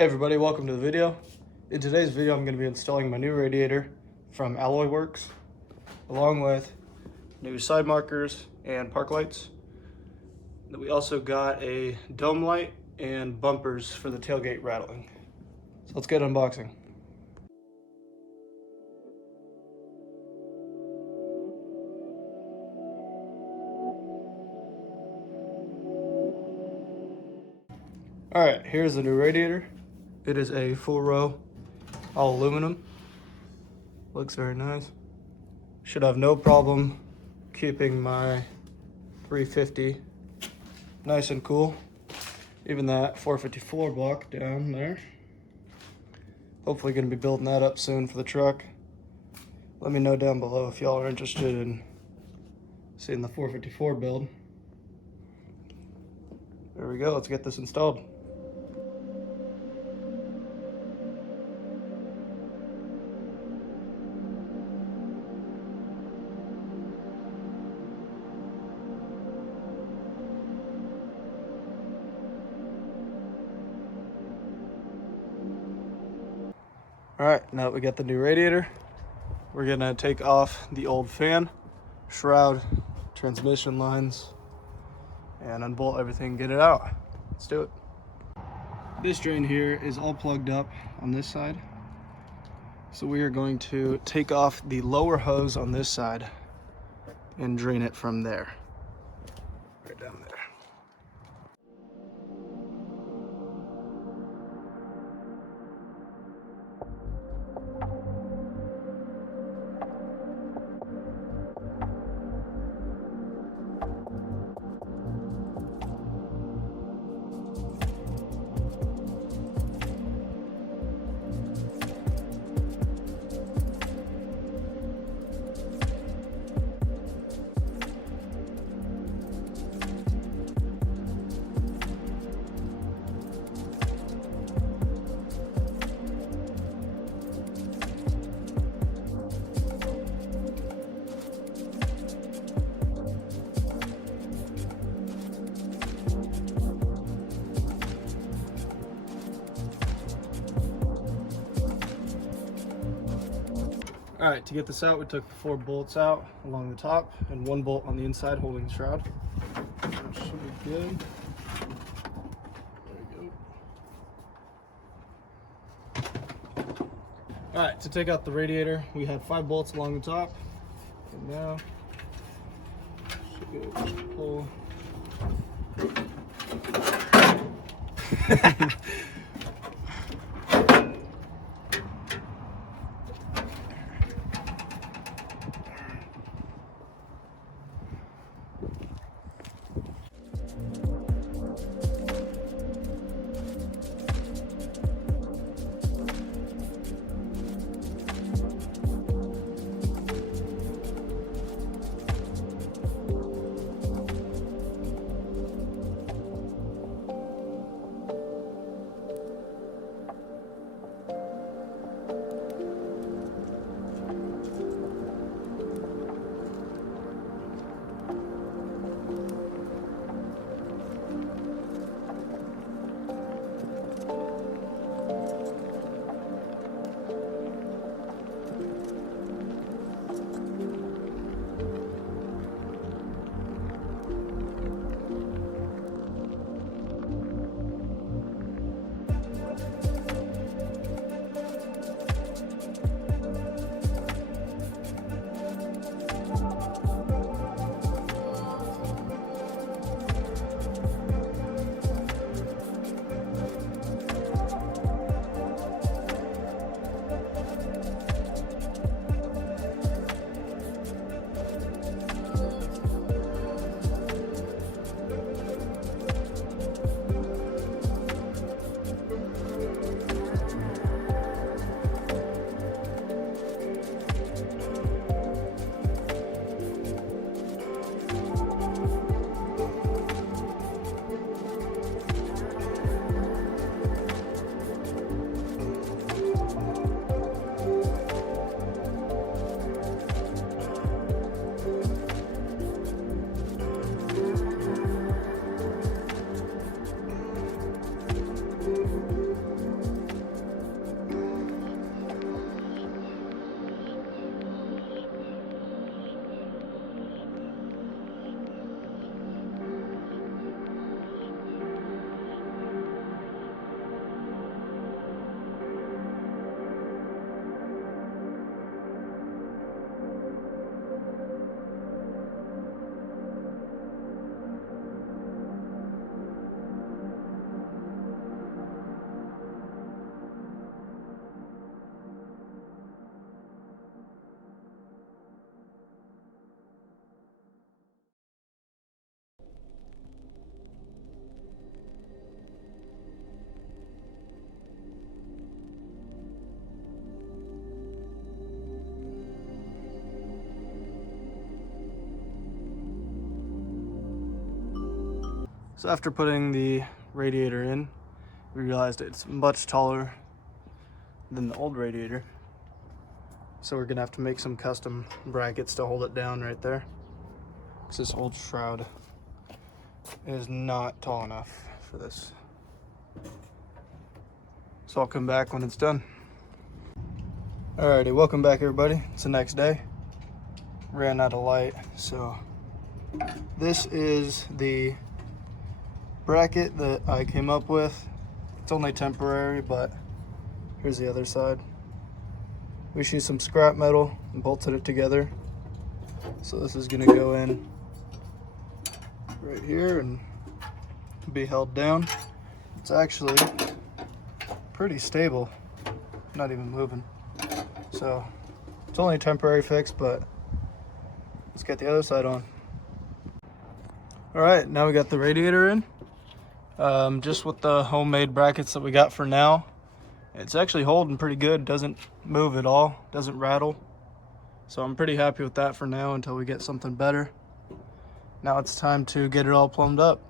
Hey everybody, welcome to the video. In today's video, I'm going to be installing my new radiator from Alloy Works, along with new side markers and park lights. We also got a dome light and bumpers for the tailgate rattling. So let's get unboxing. Alright, here's the new radiator. It is a full row, all aluminum. Looks very nice. Should have no problem keeping my 350 nice and cool. Even that 450 floor block down there. Hopefully gonna be building that up soon for the truck. Let me know down below if y'all are interested in seeing the 454 build. There we go, let's get this installed. All right, now that we got the new radiator, we're gonna take off the old fan, shroud, transmission lines, and unbolt everything, get it out. Let's do it. This drain here is all plugged up on this side. So we are going to take off the lower hose on this side and drain it from there, right down there. All right, to get this out, we took the 4 bolts out along the top and 1 bolt on the inside holding the shroud. That should be good. There we go. All right, to take out the radiator, we had 5 bolts along the top. And now, should be able to pull. So after putting the radiator in, we realized it's much taller than the old radiator. So we're gonna have to make some custom brackets to hold it down right there, because this old shroud is not tall enough for this. So I'll come back when it's done. Alrighty, welcome back everybody. It's the next day. Ran out of light, so this is the bracket that I came up with. It's only temporary, but here's the other side. We used some scrap metal and bolted it together. So this is gonna go in right here and be held down. It's actually pretty stable, not even moving. So it's only a temporary fix, but let's get the other side on. All right, now we got the radiator in. Just with the homemade brackets that we got for now, it's actually holding pretty good. Doesn't move at all, doesn't rattle. So I'm pretty happy with that for now until we get something better. Now it's time to get it all plumbed up.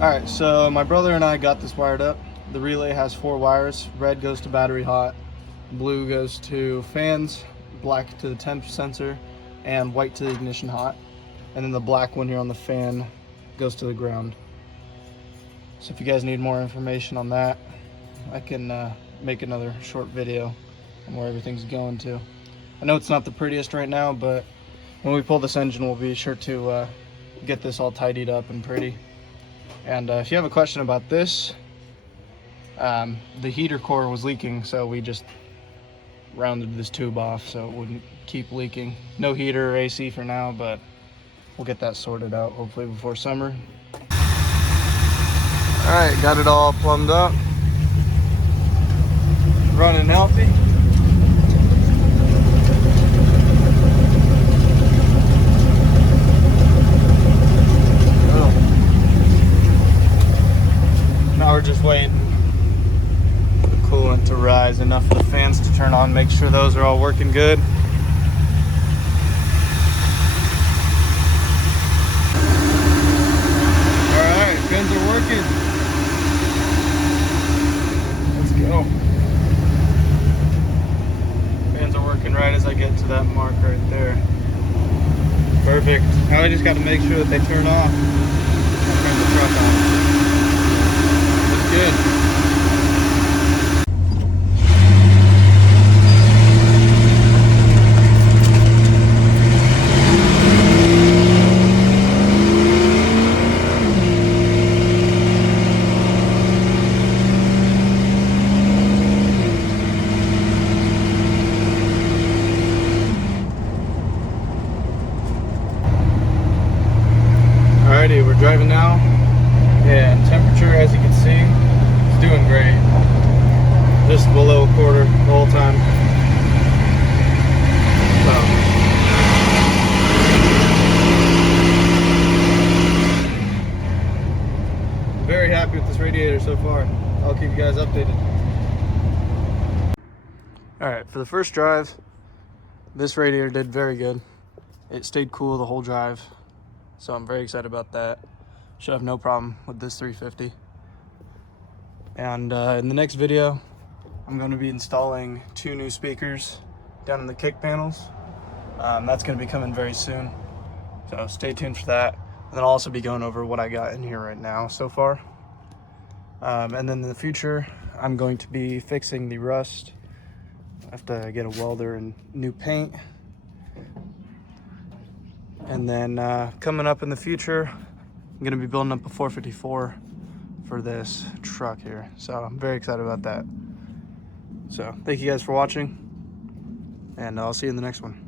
Alright, so my brother and I got this wired up. The relay has 4 wires. Red goes to battery hot, blue goes to fans, black to the temp sensor, and white to the ignition hot. And then the black one here on the fan goes to the ground. So if you guys need more information on that, I can make another short video on where everything's going to. I know it's not the prettiest right now, but when we pull this engine, we'll be sure to get this all tidied up and pretty. And if you have a question about this, the heater core was leaking, so we just rounded this tube off so it wouldn't keep leaking. No heater or AC for now, but we'll get that sorted out hopefully before summer. All right, got it all plumbed up. Running healthy. Now we're just waiting for the coolant to rise enough for the fans to turn on, make sure those are all working good. Alright, fans are working. Let's go. Fans are working right as I get to that mark right there. Perfect. Now I just got to make sure that they turn off. I'll turn the truck on. Good. Alrighty, we're driving now, and temperature, as you can see, is doing great. Just below a quarter the whole time. So, very happy with this radiator so far. I'll keep you guys updated. Alright, for the first drive, this radiator did very good. It stayed cool the whole drive. So I'm very excited about that. Should have no problem with this 350. And in the next video, I'm going to be installing 2 new speakers down in the kick panels. That's going to be coming very soon, so stay tuned for that. And then I'll also be going over what I got in here right now so far. And then in the future, I'm going to be fixing the rust. I have to get a welder and new paint. And then coming up in the future, I'm going to be building up a 454 for this truck here. So I'm very excited about that. So thank you guys for watching, and I'll see you in the next one.